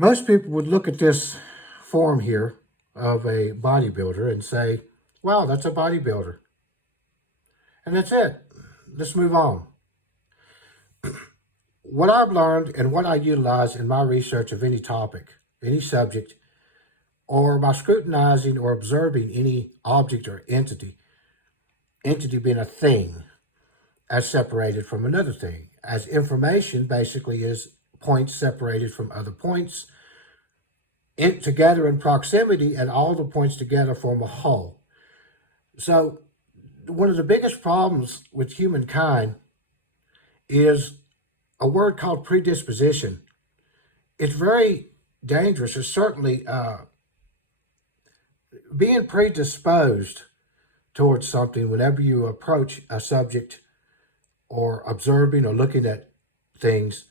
Most people would look at this form here of a bodybuilder and say, wow, that's a bodybuilder. And that's it. Let's move on. What I've learned and what I utilize in my research of any topic, any subject, or by scrutinizing or observing any object or entity being a thing, as separated from another thing, as information basically is points separated from other points, together in proximity, and all the points together form a whole. So one of the biggest problems with humankind is a word called predisposition. It's very dangerous. It's certainly being predisposed towards something whenever you approach a subject or observing or looking at things.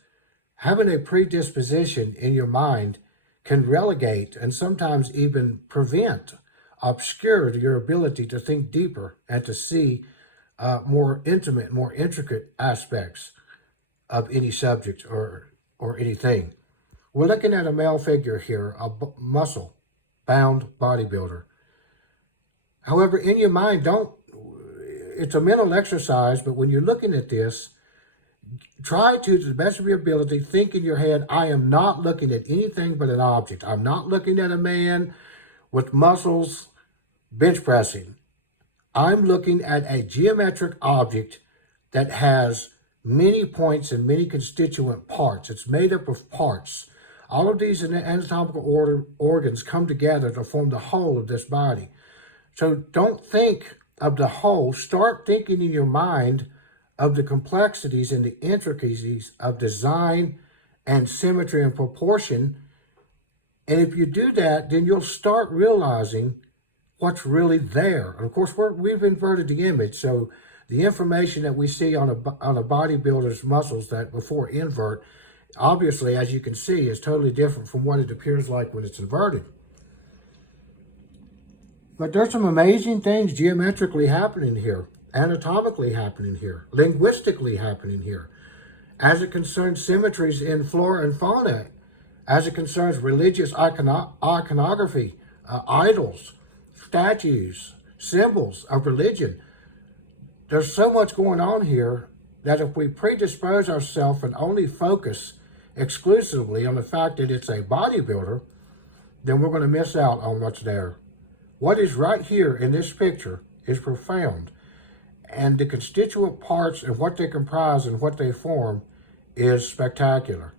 Having a predisposition in your mind can relegate and sometimes even prevent, obscure your ability to think deeper and to see more intimate, more intricate aspects of any subject or anything. We're looking at a male figure here, a muscle-bound bodybuilder. However, in your mind, it's a mental exercise, but when you're looking at this, try to the best of your ability, think in your head, I am not looking at anything but an object. I'm not looking at a man with muscles bench pressing. I'm looking at a geometric object that has many points and many constituent parts. It's made up of parts. All of these anatomical organs come together to form the whole of this body. So don't think of the whole. Start thinking in your mind of the complexities and the intricacies of design and symmetry and proportion. And if you do that, then you'll start realizing what's really there. And of course, we've inverted the image. So the information that we see on a bodybuilder's muscles that before invert, obviously, as you can see, is totally different from what it appears like when it's inverted. But there's some amazing things geometrically happening here, anatomically happening here, linguistically happening here, as it concerns symmetries in flora and fauna, as it concerns religious iconography, idols, statues, symbols of religion. There's so much going on here that if we predispose ourselves and only focus exclusively on the fact that it's a bodybuilder, then we're going to miss out on what's there. What is right here in this picture is profound, and the constituent parts and what they comprise and what they form is spectacular.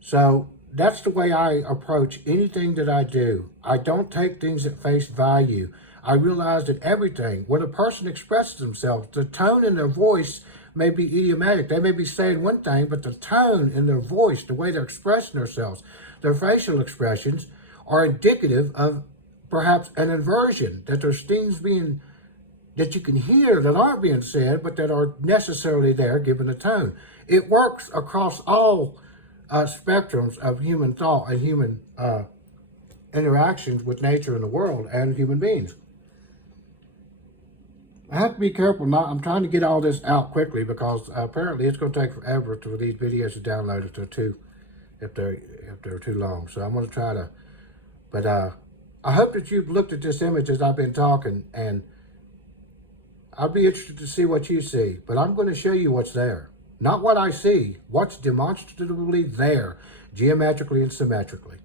So that's the way I approach anything that I do. I don't take things at face value. I realize that everything, when a person expresses themselves, the tone in their voice may be idiomatic. They may be saying one thing, but the tone in their voice, the way they're expressing themselves, their facial expressions are indicative of perhaps an inversion, that there's things that you can hear that aren't being said, but that are necessarily there given the tone. It works across all spectrums of human thought and human interactions with nature and the world and human beings. I have to be careful. I'm trying to get all this out quickly because apparently it's going to take forever for these videos to download if they're too long. So I'm going to try to, but I hope that you've looked at this image as I've been talking, and I'll be interested to see what you see. But I'm going to show you what's there. Not what I see, what's demonstratively there, geometrically and symmetrically.